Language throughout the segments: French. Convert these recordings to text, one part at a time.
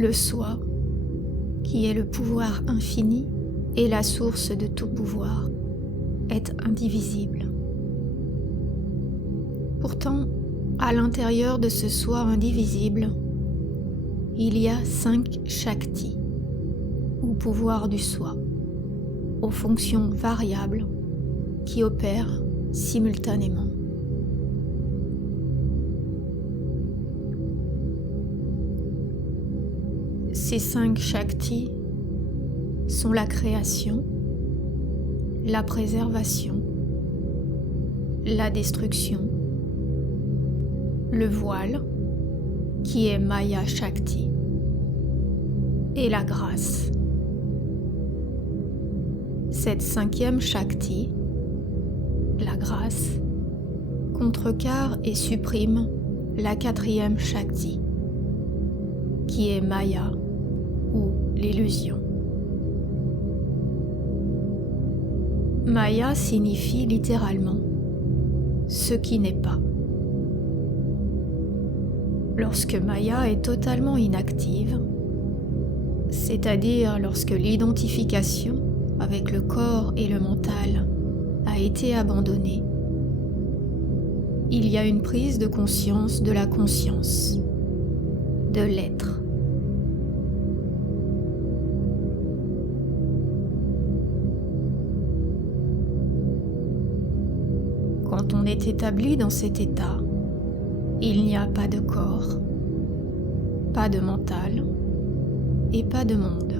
Le soi, qui est le pouvoir infini et la source de tout pouvoir, est indivisible. Pourtant, à l'intérieur de ce soi indivisible, il y a 5 Shaktis, ou pouvoirs du soi, aux fonctions variables qui opèrent simultanément. Ces 5 Shaktis sont la création, la préservation, la destruction, le voile, qui est Maya Shakti, et la grâce. Cette 5e Shakti, la grâce, contrecarre et supprime la 4e Shakti, qui est Maya ou l'illusion. Maya signifie littéralement ce qui n'est pas. Lorsque Maya est totalement inactive, c'est-à-dire lorsque l'identification avec le corps et le mental a été abandonnée, il y a une prise de conscience de la conscience, de l'être. Quand on est établi dans cet état, il n'y a pas de corps, pas de mental et pas de monde,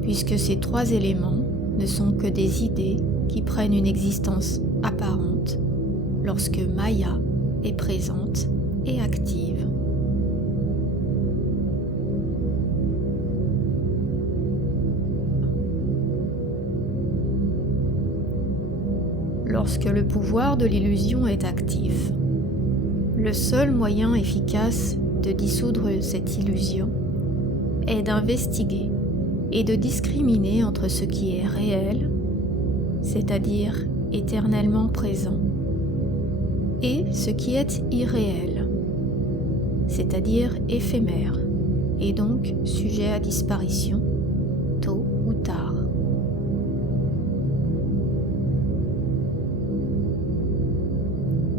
puisque ces 3 éléments ne sont que des idées qui prennent une existence apparente lorsque Maya est présente et active. Lorsque le pouvoir de l'illusion est actif, le seul moyen efficace de dissoudre cette illusion est d'investiguer et de discriminer entre ce qui est réel, c'est-à-dire éternellement présent, et ce qui est irréel, c'est-à-dire éphémère et donc sujet à disparition, tôt ou tard.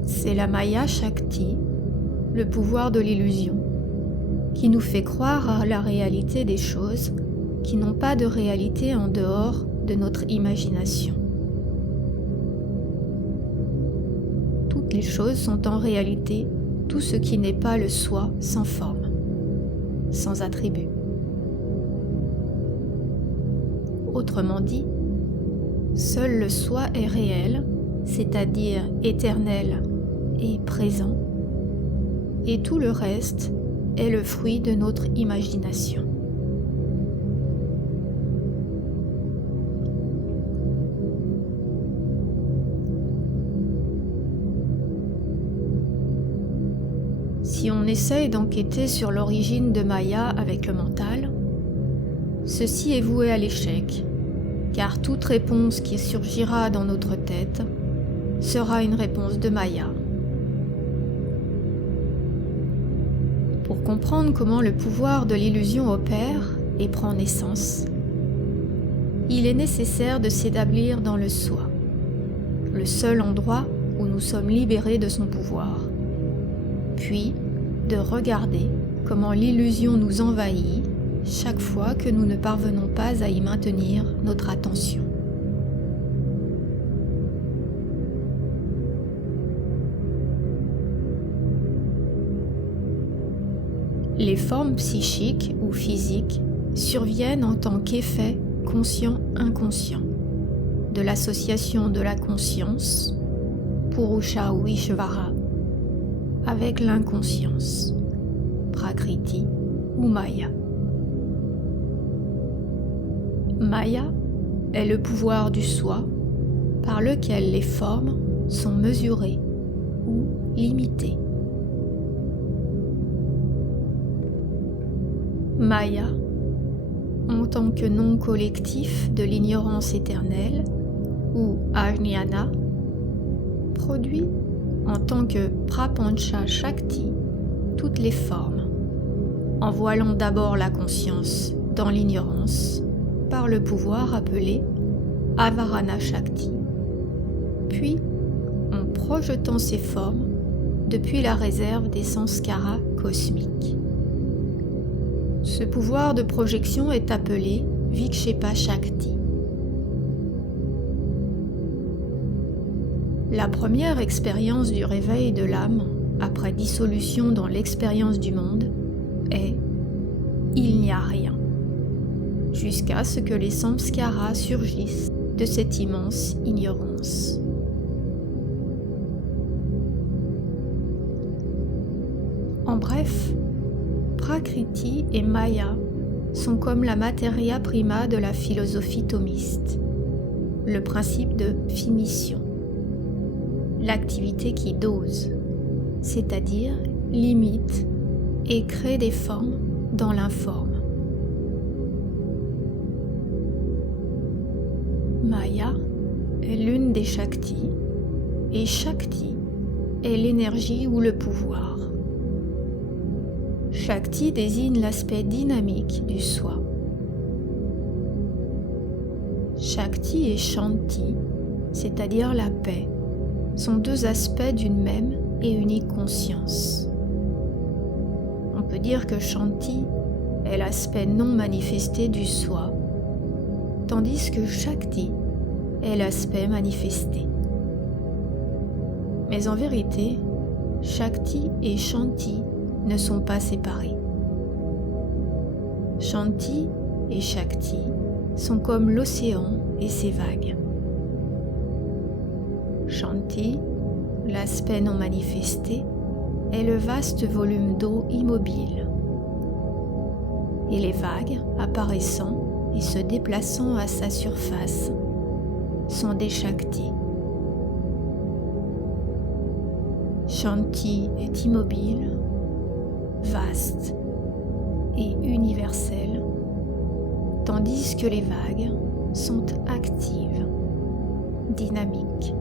C'est la Maya Shakti, le pouvoir de l'illusion, qui nous fait croire à la réalité des choses qui n'ont pas de réalité en dehors de notre imagination. Toutes les choses sont en réalité tout ce qui n'est pas le soi sans forme, sans attribut. Autrement dit, seul le soi est réel, c'est-à-dire éternel et présent, et tout le reste est le fruit de notre imagination. Si on essaye d'enquêter sur l'origine de Maya avec le mental, ceci est voué à l'échec, car toute réponse qui surgira dans notre tête sera une réponse de Maya. Pour comprendre comment le pouvoir de l'illusion opère et prend naissance, il est nécessaire de s'établir dans le soi, le seul endroit où nous sommes libérés de son pouvoir, puis de regarder comment l'illusion nous envahit chaque fois que nous ne parvenons pas à y maintenir notre attention. Les formes psychiques ou physiques surviennent en tant qu'effet conscient-inconscient de l'association de la conscience, Purusha ou Ishvara, avec l'inconscience, Prakriti ou Maya. Maya est le pouvoir du soi par lequel les formes sont mesurées ou limitées. Maya, en tant que nom collectif de l'ignorance éternelle, ou Ajnana, produit en tant que Prapancha Shakti toutes les formes, en voilant d'abord la conscience dans l'ignorance par le pouvoir appelé Avarana Shakti, puis en projetant ces formes depuis la réserve des samskaras cosmiques. Ce pouvoir de projection est appelé Vikshepa Shakti. La première expérience du réveil de l'âme après dissolution dans l'expérience du monde est « il n'y a rien » jusqu'à ce que les samskaras surgissent de cette immense ignorance. En bref, Prakriti et Maya sont comme la materia prima de la philosophie thomiste, le principe de finition, l'activité qui dose, c'est-à-dire limite et crée des formes dans l'informe. Maya est l'une des Shaktis et Shakti est l'énergie ou le pouvoir. Shakti désigne l'aspect dynamique du soi. Shakti et Shanti, c'est-à-dire la paix, sont deux aspects d'une même et unique conscience. On peut dire que Shanti est l'aspect non manifesté du soi, tandis que Shakti est l'aspect manifesté. Mais en vérité, Shakti et Shanti ne sont pas séparés. Shanti et Shakti sont comme l'océan et ses vagues. Shanti, l'aspect non manifesté, est le vaste volume d'eau immobile. Et les vagues apparaissant et se déplaçant à sa surface sont des Shaktis. Shanti est immobile, vaste et universel, tandis que les vagues sont actives, dynamiques.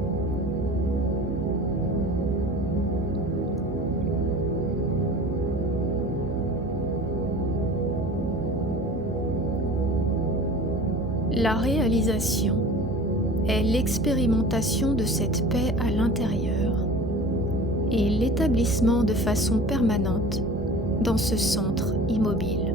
La réalisation est l'expérimentation de cette paix à l'intérieur et l'établissement de façon permanente dans ce centre immobile.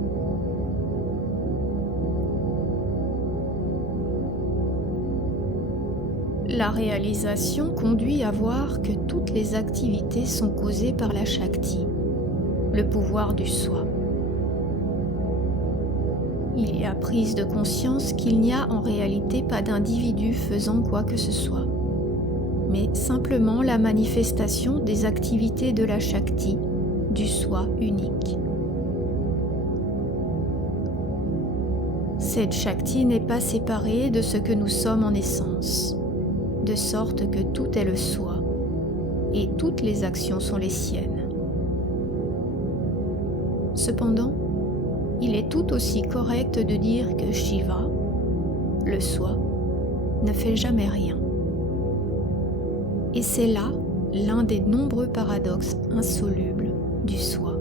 La réalisation conduit à voir que toutes les activités sont causées par la Shakti, le pouvoir du soi. Il y a prise de conscience qu'il n'y a en réalité pas d'individu faisant quoi que ce soit, mais simplement la manifestation des activités de la Shakti, du soi unique. Cette Shakti n'est pas séparée de ce que nous sommes en essence, de sorte que tout est le soi, et toutes les actions sont les siennes. Cependant, il est tout aussi correct de dire que Shiva, le soi, ne fait jamais rien. Et c'est là l'un des nombreux paradoxes insolubles du soi.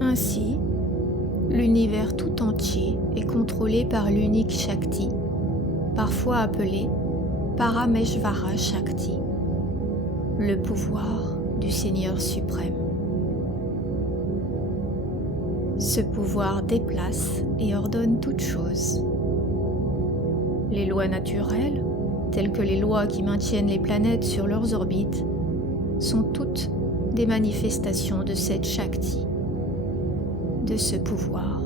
Ainsi, l'univers tout entier est contrôlé par l'unique Shakti, parfois appelé Parameshvara Shakti, le pouvoir du Seigneur suprême. Ce pouvoir déplace et ordonne toutes choses. Les lois naturelles, telles que les lois qui maintiennent les planètes sur leurs orbites, sont toutes des manifestations de cette Shakti, de ce pouvoir.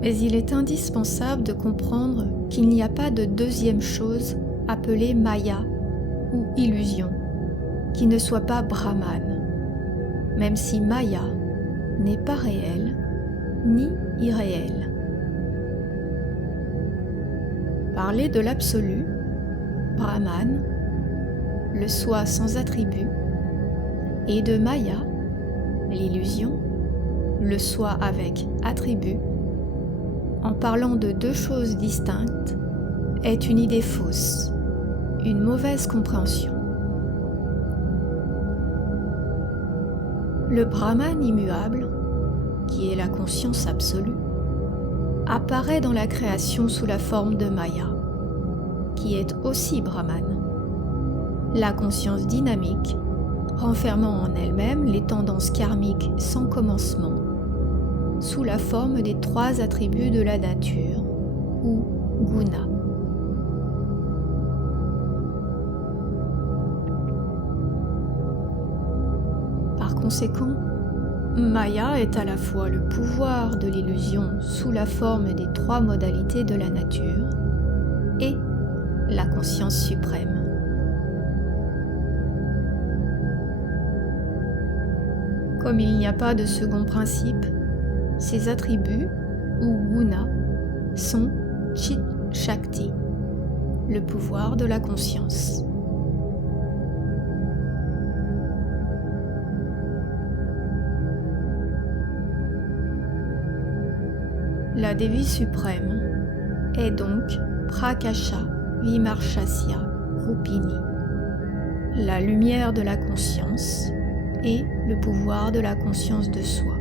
Mais il est indispensable de comprendre qu'il n'y a pas de deuxième chose appelée Maya ou illusion qui ne soit pas Brahman, même si Maya n'est pas réelle ni irréelle. Parler de l'absolu, Brahman, le soi sans attribut, et de Maya, l'illusion, le soi avec attribut, en parlant de deux choses distinctes, est une idée fausse, une mauvaise compréhension. Le Brahman immuable, qui est la conscience absolue, apparaît dans la création sous la forme de Maya, qui est aussi Brahman, la conscience dynamique, renfermant en elle-même les tendances karmiques sans commencement, sous la forme des trois attributs de la nature, ou guna. Par conséquent, Maya est à la fois le pouvoir de l'illusion sous la forme des trois modalités de la nature et la conscience suprême. Comme il n'y a pas de second principe, ces attributs, ou guna, sont Chit Shakti, le pouvoir de la conscience. La Devi suprême est donc Prakasha Vimarshasya Rupini, la lumière de la conscience et le pouvoir de la conscience de soi,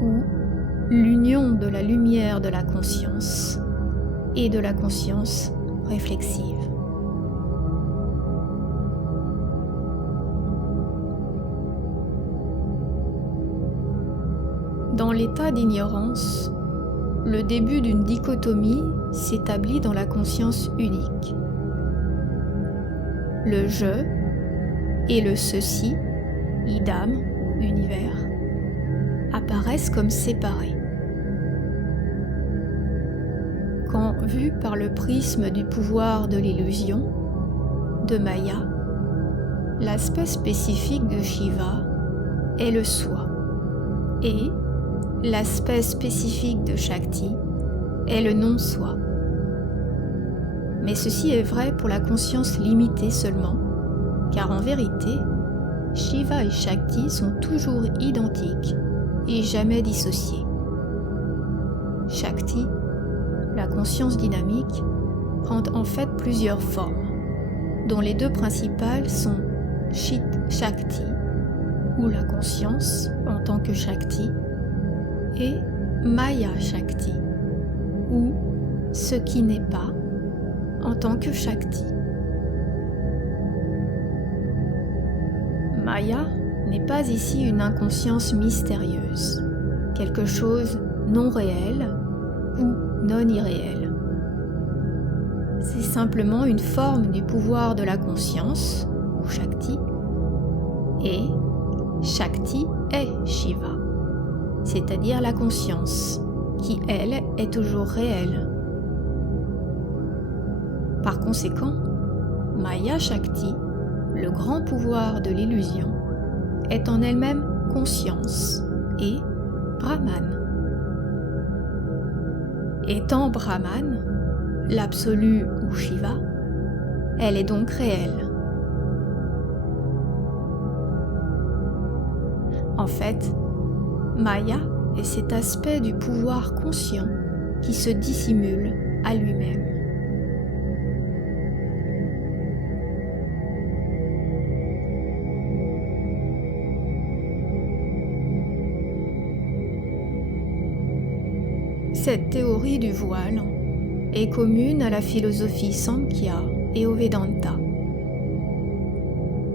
ou l'union de la lumière de la conscience et de la conscience réflexive. Dans l'état d'ignorance, le début d'une dichotomie s'établit dans la conscience unique. Le je et le ceci, idam ou univers, apparaissent comme séparés. Quand vus par le prisme du pouvoir de l'illusion, de Maya, l'aspect spécifique de Shiva est le soi, et l'aspect spécifique de Shakti est le non-soi. Mais ceci est vrai pour la conscience limitée seulement, car en vérité, Shiva et Shakti sont toujours identiques et jamais dissociés. Shakti, la conscience dynamique, prend en fait plusieurs formes, dont les deux principales sont Chit Shakti, ou la conscience en tant que Shakti, et Maya Shakti, ou ce qui n'est pas en tant que Shakti. Maya n'est pas ici une inconscience mystérieuse, quelque chose non réel ou non irréel. C'est simplement une forme du pouvoir de la conscience, ou Shakti, et Shakti est Shiva, c'est-à-dire la conscience, qui elle est toujours réelle. Par conséquent, Maya Shakti, le grand pouvoir de l'illusion, est en elle-même conscience et Brahman. Étant Brahman, l'absolu ou Shiva, elle est donc réelle. En fait, Maya est cet aspect du pouvoir conscient qui se dissimule à lui-même. Cette théorie du voile est commune à la philosophie Samkhya et au Vedanta.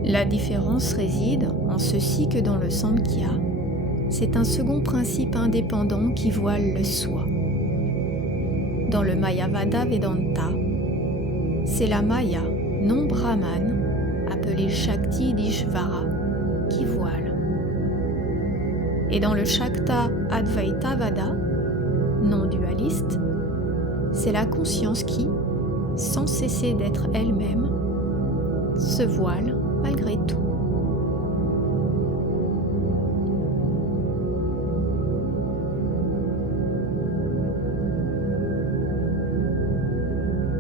La différence réside en ceci que dans le Samkhya, c'est un second principe indépendant qui voile le soi. Dans le Mayavada Vedanta, c'est la Maya non Brahman, appelée Shakti d'Ishvara, qui voile. Et dans le Shakta Advaitavada, non dualiste, c'est la conscience qui, sans cesser d'être elle-même, se voile malgré tout.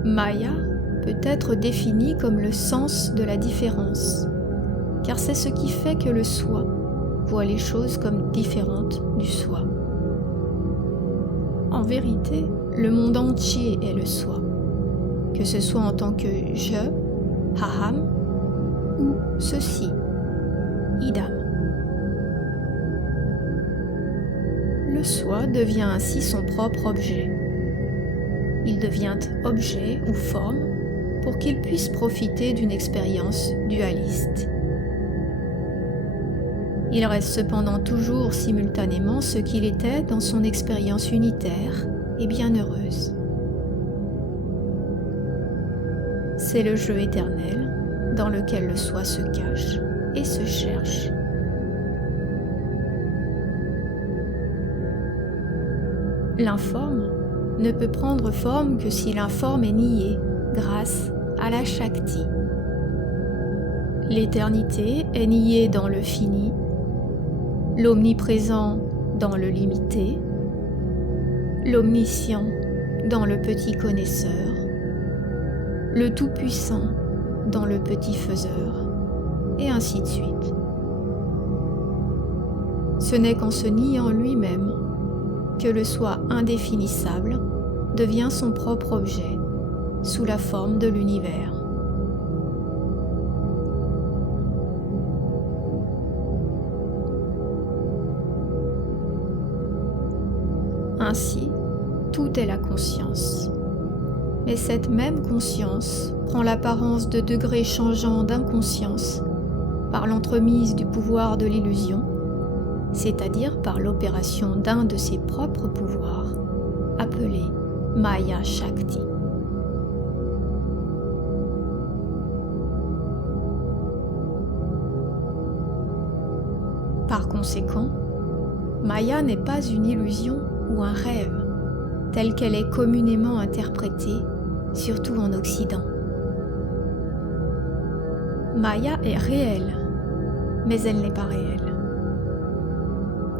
Maya peut être défini comme le sens de la différence, car c'est ce qui fait que le soi voit les choses comme différentes du soi. En vérité, le monde entier est le soi, que ce soit en tant que je, aham, ou ceci, idam. Le soi devient ainsi son propre objet. Il devient objet ou forme pour qu'il puisse profiter d'une expérience dualiste. Il reste cependant toujours simultanément ce qu'il était dans son expérience unitaire et bienheureuse. C'est le jeu éternel dans lequel le soi se cache et se cherche. L'informe ne peut prendre forme que si l'informe est nié grâce à la Shakti. L'éternité est niée dans le fini, l'omniprésent dans le limité, l'omniscient dans le petit connaisseur, le tout-puissant dans le petit faiseur, et ainsi de suite. Ce n'est qu'en se niant lui-même que le soi indéfinissable devient son propre objet sous la forme de l'univers. Ainsi, tout est la conscience. Mais cette même conscience prend l'apparence de degrés changeants d'inconscience par l'entremise du pouvoir de l'illusion, c'est-à-dire par l'opération d'un de ses propres pouvoirs, appelé Maya Shakti. Par conséquent, Maya n'est pas une illusion ou un rêve, telle qu'elle est communément interprétée, surtout en Occident. Maya est réelle, mais elle n'est pas réelle.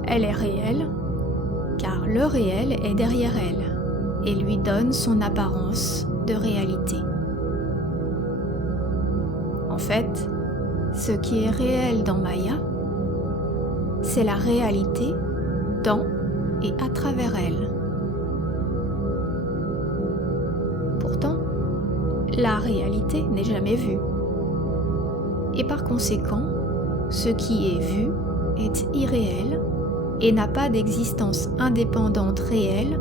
Elle est réelle, car le réel est derrière elle et lui donne son apparence de réalité. En fait, ce qui est réel dans Maya, c'est la réalité dans et à travers elle. Pourtant, la réalité n'est jamais vue. Et par conséquent, ce qui est vu est irréel et n'a pas d'existence indépendante réelle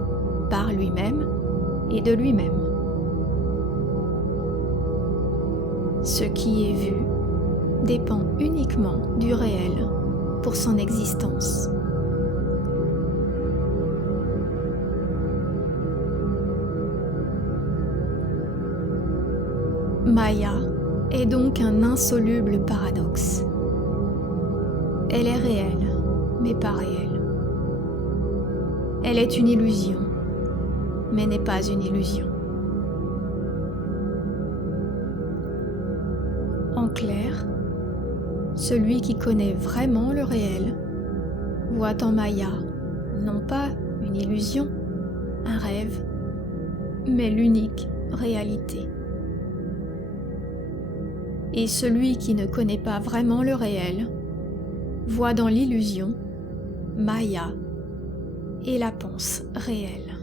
par lui-même et de lui-même. Ce qui est vu dépend uniquement du réel pour son existence. Maya est donc un insoluble paradoxe. Elle est réelle, mais pas réelle. Elle est une illusion, mais n'est pas une illusion. En clair, celui qui connaît vraiment le réel voit en Maya non pas une illusion, un rêve, mais l'unique réalité. Et celui qui ne connaît pas vraiment le réel voit dans l'illusion Maya et la pense réelle.